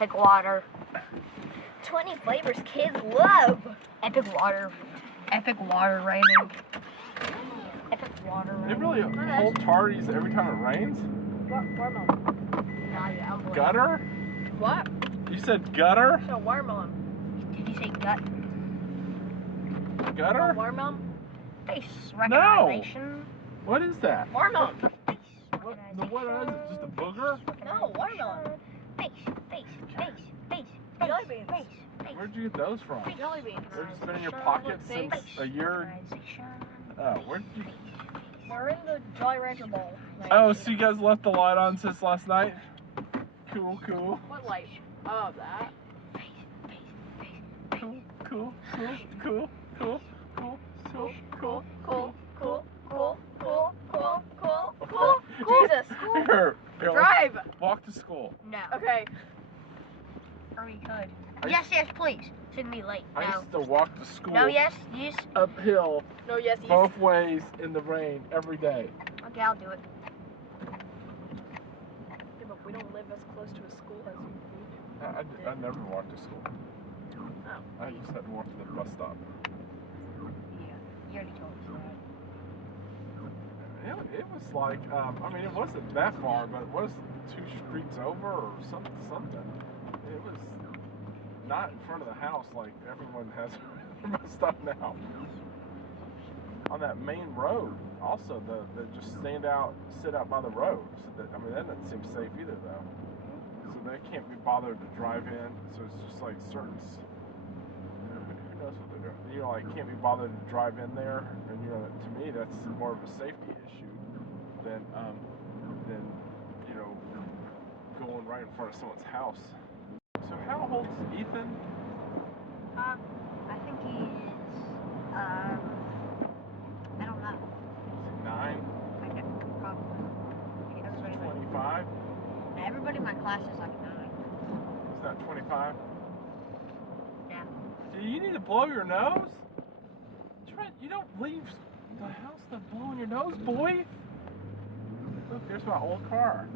Epic water. 20 flavors kids love. Epic water. Epic water raining. Epic water They raining. really hold tardies every time it rains? Watermelon. Nah, yeah, I'm Gutter? What? You said gutter? No, watermelon. Did you say gut? Gutter? Watermelon? Face recognition. What is that? Watermelon. What is it? Just a booger? No, watermelon. Face. Jelly beans. Where'd you get those from? Jelly beans. They've just been in your pocket since a year. Oh, where'd you? They're in the Jolly Rancher bowl. Oh, so you guys left the light on since last night? Cool. What light? Oh, that. Cool. Jesus. Here, Drive. walk to school. No. Okay. Or we could. Yes, please. Shouldn't be late. I No. used to walk to school No, yes. uphill No, yes, both ways in the rain every day. Okay, I'll do it. Yeah, but we don't live as close to a school as you do. I never walked to school. Oh. I just had to walk to the bus stop. Yeah, you already told us that. It was like, I mean, it wasn't that far, but it was 2 streets over or something. It was not in front of the house like everyone has their bus stop now. On that main road, also, the just sit out by the road. So that, I mean, that doesn't seem safe either, though. So they can't be bothered to drive in. So it's just like certain, who knows what they're doing. You know, like can't be bothered to drive in there, and you know, to me, that's more of a safety issue than you know, going right in front of someone's house. So how old is Ethan? I think he is, I don't know. 9? I guess probably. Everybody, 25? everybody in my class is like 9. Is that 25? Yeah. Do you need to blow your nose? Trent, you don't leave the house without blowing your nose, boy. Look, there's my old car.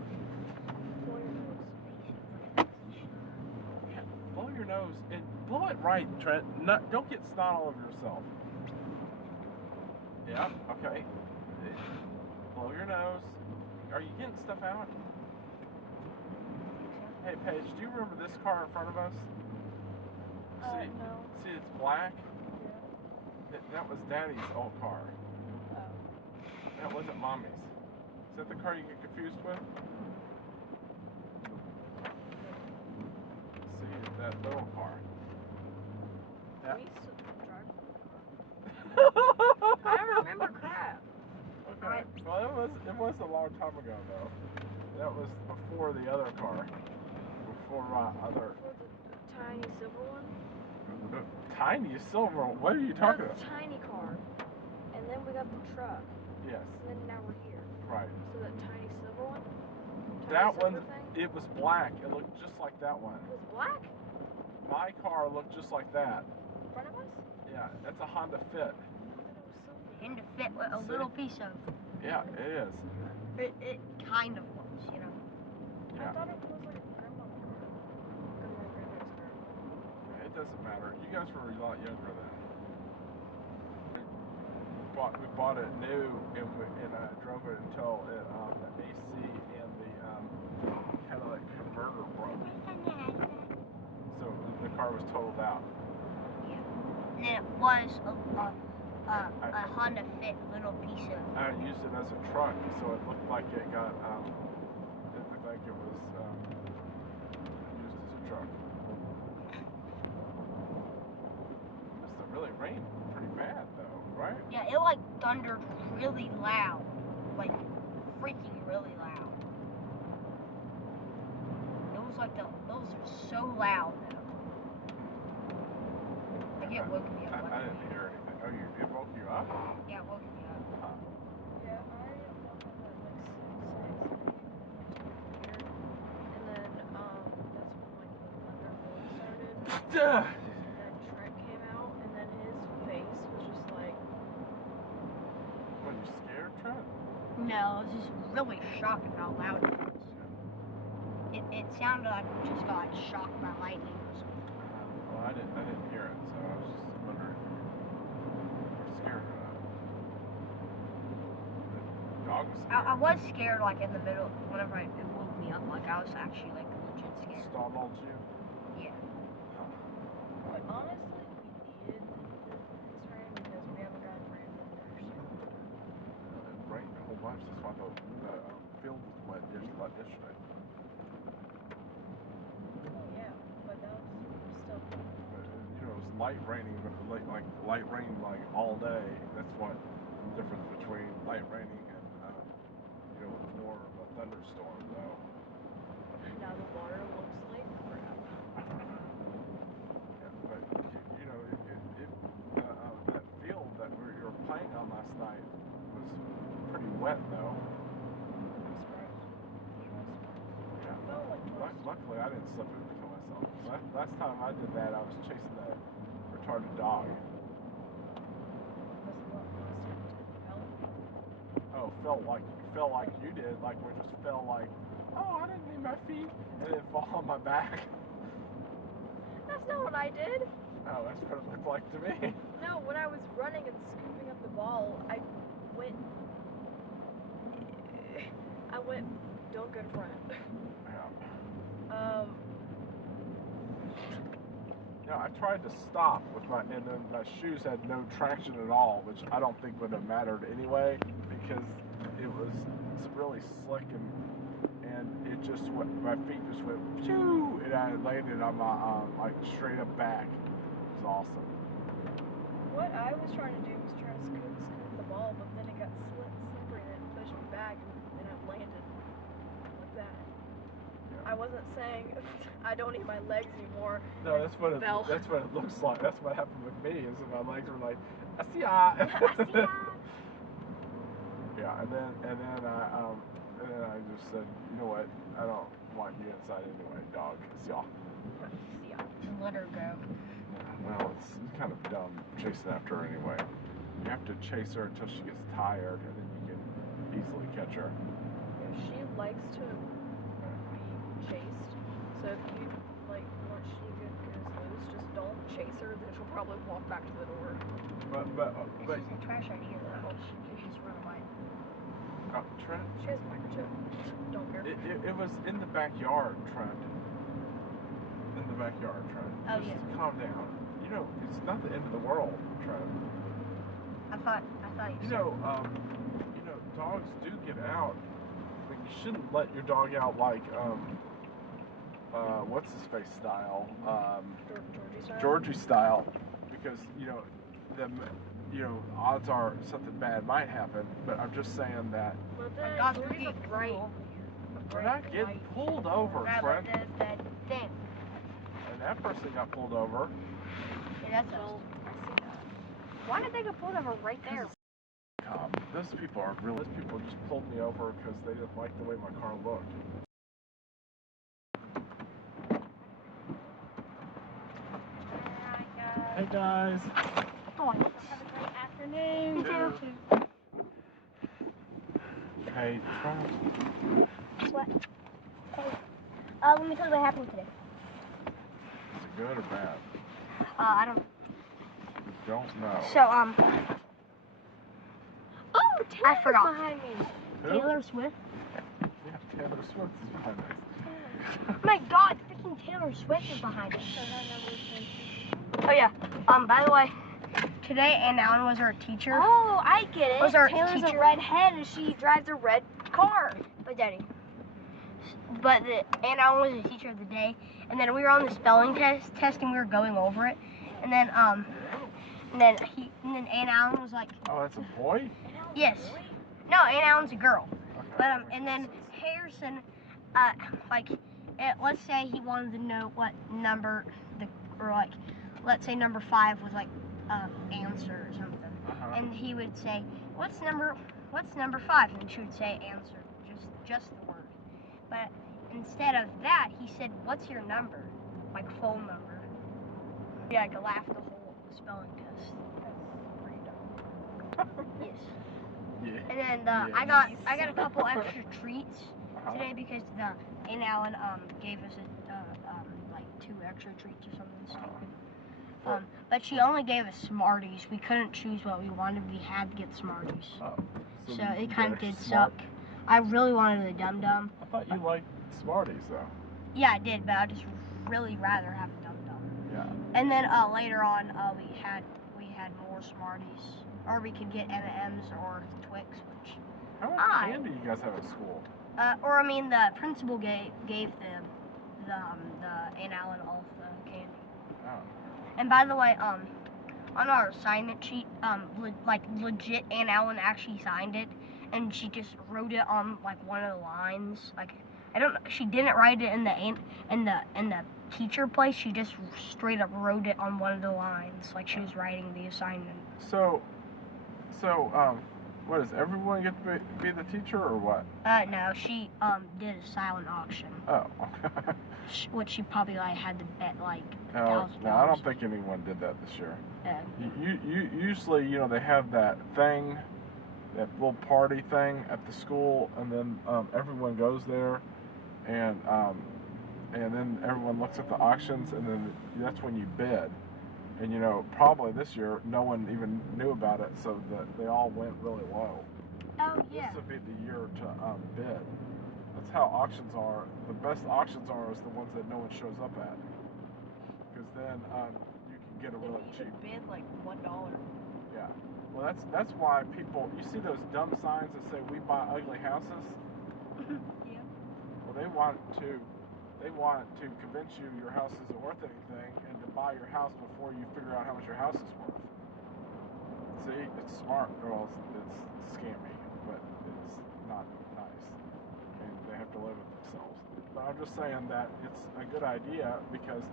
Yeah, blow your nose and blow it right, Trent. Don't get snot all over yourself. Yeah, okay. Blow your nose. Are you getting stuff out? Hey, Paige, do you remember this car in front of us? See, No. see, it's black. Yeah. That was Daddy's old car. Oh. That wasn't Mommy's. Is that the car you get confused with? See, that little car. Yeah. We used to drive. I don't remember crap. Okay. Well, it was a long time ago though. That was before the other car. Before other. Before the tiny silver one? Tiny silver. What are you talking The about? tiny car. And then we got the truck. Yes. And then now we're here. Right. So that tiny silver one? That Silver one. thing? It was black. It looked just like that one. It was black? My car looked just like that. In front of us? Yeah, that's a Honda Fit. And to fit with a little piece of. Yeah, it is. It kind of was, you know. Yeah. I thought it was like a grandma car. It doesn't matter. You guys were a lot younger then. We bought it new, and I drove it until the AC and the catalytic converter broke. So the car was totaled out. Yeah. And then it was a Honda Fit little piece of. I used it as a truck, so it looked like it got. It looked like it was used as a truck. Must have really rained pretty bad though, right? Yeah, it like thundered really loud. Like freaking really loud. It was like those were so loud though. Like it woke me up. I didn't hear anything. Oh, it woke you up? Yeah, it woke me up. Yeah, I walked on that like and then that's when like the thunder and rolling started. Duh. And then Trent came out, and then his face was just like. What, you scared, Trent? No, it was just really shocking how loud it was. It sounded like we just got shocked by lightning or something. Well, I didn't hear it, so I was just wondering. Scared of that. The dog was scared. I was scared, like in the middle, whenever it woke me up. Like I was actually like legit scared. Startled you? Yeah. But honestly, we needed this rain because we haven't gotten rain in years. It rained a whole bunch. That's why the field was wet yesterday. Oh yeah, but that was still. But, you know, it was light raining, but like light rain like all day. That's what the difference between light raining and you know, more of a thunderstorm though. Now the water looks like crap. Yeah, but you know, that field that we were playing on last night was pretty wet though. I'm surprised. Yeah. Felt like most. Luckily, I didn't slip and kill myself. Last time I did that, I was chasing a retarded dog. That's what last time you did. Help. Oh, felt like you did. Like we just felt like, oh, I didn't need my feet, and it fall on my back. That's not what I did. Oh, that's what it looked like to me. No, when I was running and scooping up the ball, I went. Don't go in front. Yeah. Yeah, I tried to stop with and then my shoes had no traction at all, which I don't think would have mattered anyway, because it was really slick and it just went, my feet just went shoo, and I landed on my like straight up back. It was awesome. What I was trying to do was try to scoop the ball, but then it got slippery and it pushed me back, and I landed like that. Yeah. I wasn't saying I don't need my legs anymore. No, that's what it looks like. That's what happened with me. Is that my legs were like, I see ya. Yeah, and then I just said, you know what? I don't want you inside anyway, dog. See ya. And let her go. Well, it's kind of dumb chasing after her anyway. You have to chase her until she gets tired, and then you can easily catch her. Yeah, she likes to be chased. So if you once she goes loose, just don't chase her. Then she'll probably walk back to the door. This is a trash idea though. You just run away. Trent? She has a microchip. Don't care. It was in the backyard, Trent. In the backyard, Trent. Oh, Just yeah. calm down. You know, it's not the end of the world, Trent. I thought You know, dogs do get out, but you shouldn't let your dog out like, what's his face style? Georgie style, because odds are something bad might happen. But I'm just saying that But my then dog's Georgie's pretty a bright. we're not getting pulled over, Trent. That thing. And that person got pulled over. Yeah, that's Well, us. I see that. Why did they get pulled over right there? Those people just pulled me over because they didn't like the way my car looked. Hey guys. Oh, have a great afternoon. You too. Hey, Trent. What? Hey. Let me tell you what happened today. Is it good or bad? I don't. You don't know. So, Oh, I Taylor's forgot. behind me. Who? Taylor Swift. Yeah, Taylor Swift is behind us. My God, freaking Taylor Swift is behind us. Oh yeah. By the way, today Aunt Allen was our teacher. Oh, I get it. Was our Taylor's teacher- a redhead and she drives a red car. But Daddy. But Aunt Allen was the teacher of the day, and then we were on the spelling test, and we were going over it, and then Aunt Allen was like, Oh, that's a boy? yes. No, Aunt Allen's a girl. Okay. But and then Harrison, let's say he wanted to know what number let's say number 5 was answer or something, and he would say, what's number 5? And she would say answer, just the word. But instead of that, he said, what's your number? Like phone number. Yeah, I could laugh the whole spelling test. That's pretty dumb. Yes. Yeah. And then I got a couple extra treats. today because the Aunt Allen gave us like 2 extra treats or something stupid. But she only gave us Smarties. We couldn't choose what we wanted. We had to get Smarties. Oh. So it kind of did Smart. suck. I really wanted the Dum Dum. I thought you liked Smarties though. Yeah, I did, but I just really rather have a Dum Dum. Yeah. And then later on, we had more Smarties, or we could get M&Ms or Twix, which. How much candy you guys have at school? Or I mean, the principal gave them the Aunt Allen all the candy. Oh. And by the way, on our assignment sheet, legit Aunt Allen actually signed it, and she just wrote it on like one of the lines. Like she didn't write it in the teacher place. She just straight up wrote it on one of the lines, like she was writing the assignment. So, what does everyone get to be the teacher or what? No, she did a silent auction. Oh. Which she probably had to bet like No, $1,000. I don't think anyone did that this year. Yeah. Usually, they have that thing, that little party thing at the school, and then everyone goes there, and then everyone looks at the auctions, and then that's when you bid. And probably this year no one even knew about it, so that they all went really low. Oh yeah. This would be the year to bid. That's how auctions are. The best auctions are is the ones that no one shows up at, because then you can get a really cheap. You could bid like $1. Yeah. Well, that's why people. You see those dumb signs that say "We buy ugly houses." Yeah. Well, they want to convince you your house isn't worth anything, and to buy your house before you figure out how much your house is worth. See, it's smart. Well, it's scammy, but it's not nice, and they have to live with themselves. But I'm just saying that it's a good idea because,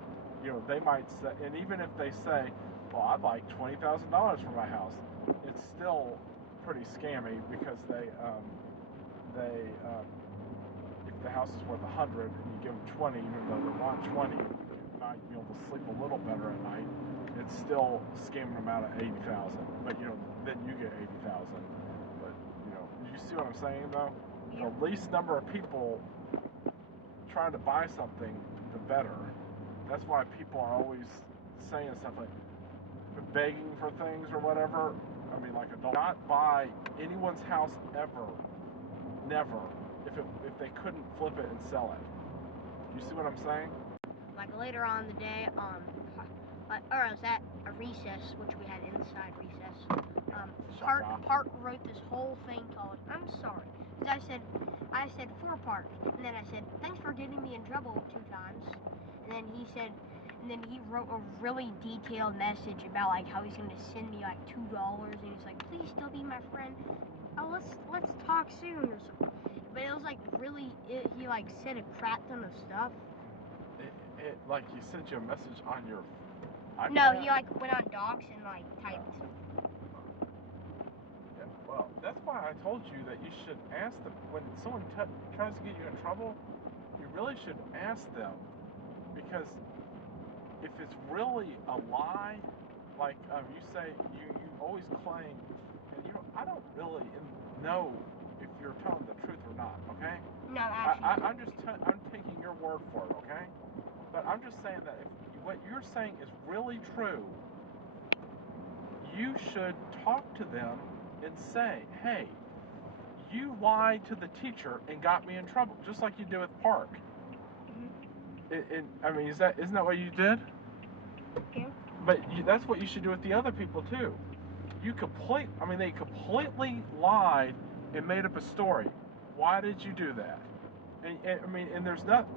they might say, and even if they say, well, I'd like $20,000 for my house, it's still pretty scammy because if the house is worth 100 and you give them 20, even though they want 20, you might be able to sleep a little better at night. It's still scamming them out of 80,000, but then you get 80,000. But you see what I'm saying though? Yep. The least number of people trying to buy something, the better. That's why people are always saying stuff like begging for things or whatever. I mean, like, not buy anyone's house ever, never, if they couldn't flip it and sell it. You see what I'm saying? Like later on in the day, or it was at a recess, which we had inside recess. Park wrote this whole thing called "I'm sorry," because I said for Park, and then I said thanks for getting me in trouble 2 times, and then he wrote a really detailed message about like how he's gonna send me like $2, and he's like, please still be my friend. Oh, let's talk soon or something. But it was like really, he like said a crap ton of stuff. It like he sent you a message on your iPad? No, he like went on Docs and like typed. Yeah, well, that's why I told you that you should ask them when someone tries to get you in trouble. You really should ask them, because if it's really a lie, like you say, you always claim, and I don't really know if you're telling the truth or not. Okay? No, actually. I'm taking your word for it. Okay? But I'm just saying that if what you're saying is really true, you should talk to them and say, hey, you lied to the teacher and got me in trouble, just like you did with Park. I mean, isn't that what you did? Yeah. But that's what you should do with the other people too. They completely lied and made up a story. Why did you do that? And there's not.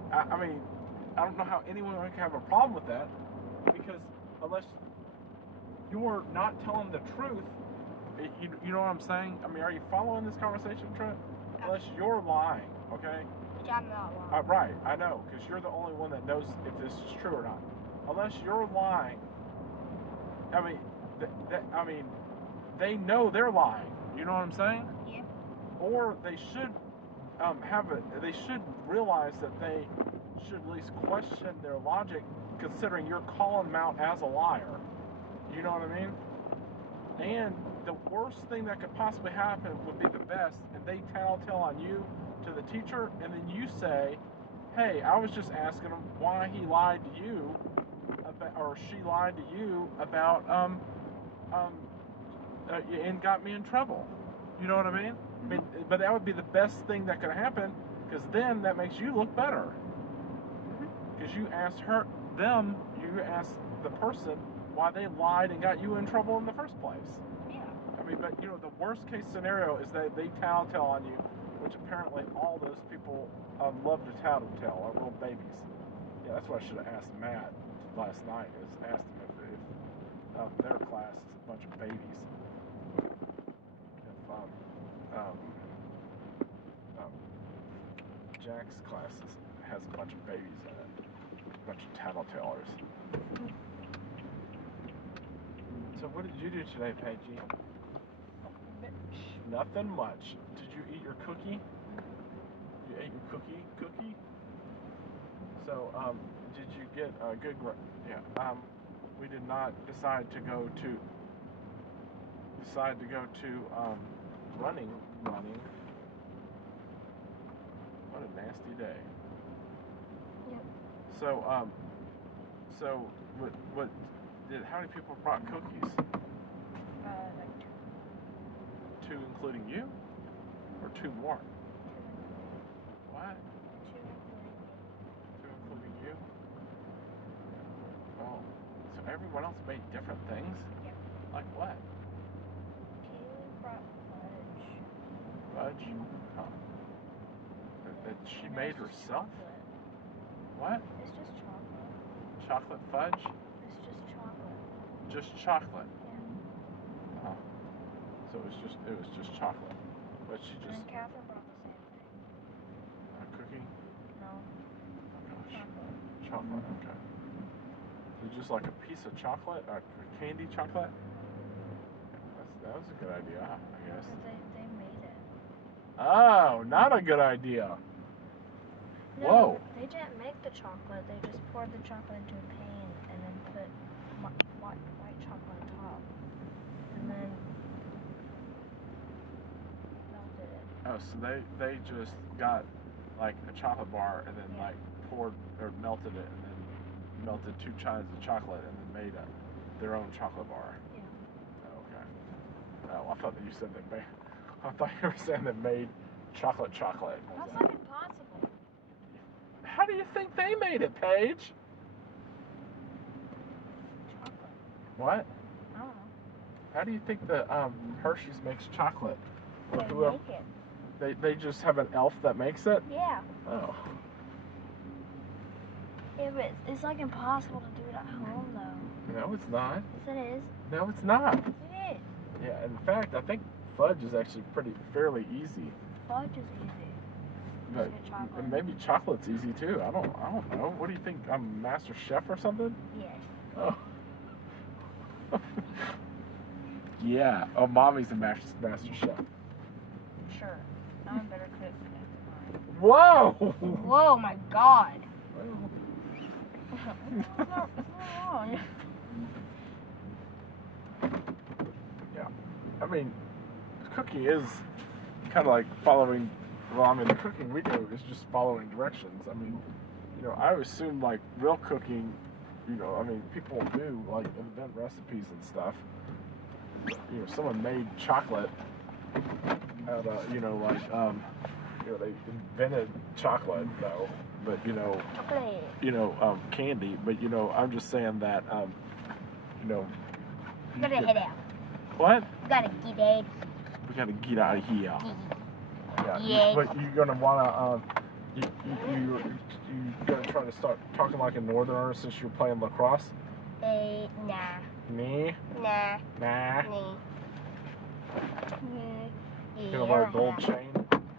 I don't know how anyone can have a problem with that, because unless you're not telling the truth, you know what I'm saying? I mean, are you following this conversation, Trent? Unless you're lying, okay? Which I'm not lying. Right, I know, because you're the only one that knows if this is true or not. Unless you're lying, they know they're lying. You know what I'm saying? Yeah. Or they should they should realize that they should at least question their logic, considering you're calling them out as a liar. You know what I mean? And the worst thing that could possibly happen would be the best, and they tell on you, to the teacher, and then you say, hey, I was just asking him why he lied to you, about, or she lied to you about, and got me in trouble. You know what I mean? I mean, but that would be the best thing that could happen, because then that makes you look better. Because you asked you asked the person why they lied and got you in trouble in the first place. Yeah. I mean, but the worst case scenario is that they tattletale on you, which apparently all those people love to tattletale, are little babies. Yeah, that's what I should have asked Matt last night, is asked him if their class is a bunch of babies. If Jack's class has a bunch of babies in it, a bunch of tattletalers. So what did you do today, Paigey? Nothing much. Did you eat your cookie? You ate your cookie? So, did you get a good, we did not decide to go to running. What a nasty day. Yep. So, how many people brought cookies? Like Two including you? Or two more? What? Two including you? Oh, so everyone else made different things? Yep. Like what? Kaylee brought fudge. Fudge? Huh. That she And made it's just herself? chocolate. What? It's just chocolate. Chocolate fudge? It's just chocolate. Just chocolate? Yeah. Oh. So it was just chocolate. But she And just... then Catherine brought the same thing. A cookie? No. Oh gosh. Chocolate. Chocolate, okay. So just like a piece of chocolate? A candy chocolate? That was a good idea, I guess. Because they made it. Oh, not a good idea. No, Whoa. they didn't make the chocolate. They just poured the chocolate into a pan and then put white chocolate on top. And then melted it. Oh, so they just got like a chocolate bar and then like poured or melted it and then melted 2 kinds of chocolate and then made their own chocolate bar. Yeah. Oh, okay. Oh, I thought that you said they made. I thought you were saying they made chocolate. That's like impossible. How do you think they made it, Paige? Chocolate. What? I don't know. How do you think that Hershey's makes chocolate? Or They whoever, make it. they just have an elf that makes it? Yeah. Oh. Yeah, but it's like impossible to do it at home though. No, it's not. Yes, it is. No, it's not. Yes, it is. Yeah, in fact, I think fudge is actually fairly easy. Fudge is easy. But Just get chocolate. maybe chocolate's easy too. I don't know. What do you think? I'm a master chef or something? Yes. Oh. Yeah. Oh, mommy's a master chef. Sure. I'm a better cook than mine. Whoa! Whoa, my God. It's not wrong. Yeah. I mean, cooking is kind of like following. Well, I mean, the cooking we do is just following directions. I mean, I assume like real cooking. I mean, people do like invent recipes and stuff. Someone made chocolate out of, they invented chocolate though, but candy. But I'm just saying that, You gotta head out. What? You gotta get out. We gotta get out of here. Yeah. But you're gonna wanna, you're gonna try to start talking like a northerner since you're playing lacrosse? Nah. Me? Nah. Nah. Nee. You gonna wear a gold chain?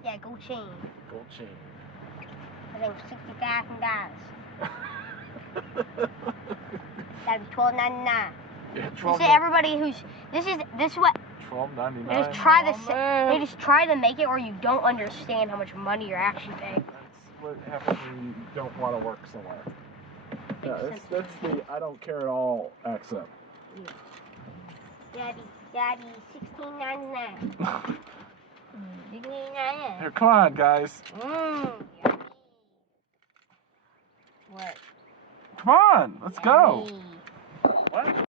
Yeah, gold chain. Gold chain. I think $60,000. That'd be $12.99. Yeah, You see, everybody this is what $12.99. they just try to make it, or you don't understand how much money you're actually paying. That's what happens when you don't want to work somewhere. Yeah, that's the I don't care at all accent. Daddy, $16.99. Here, come on, guys. Yummy. What? Come on, let's go. Yummy. What?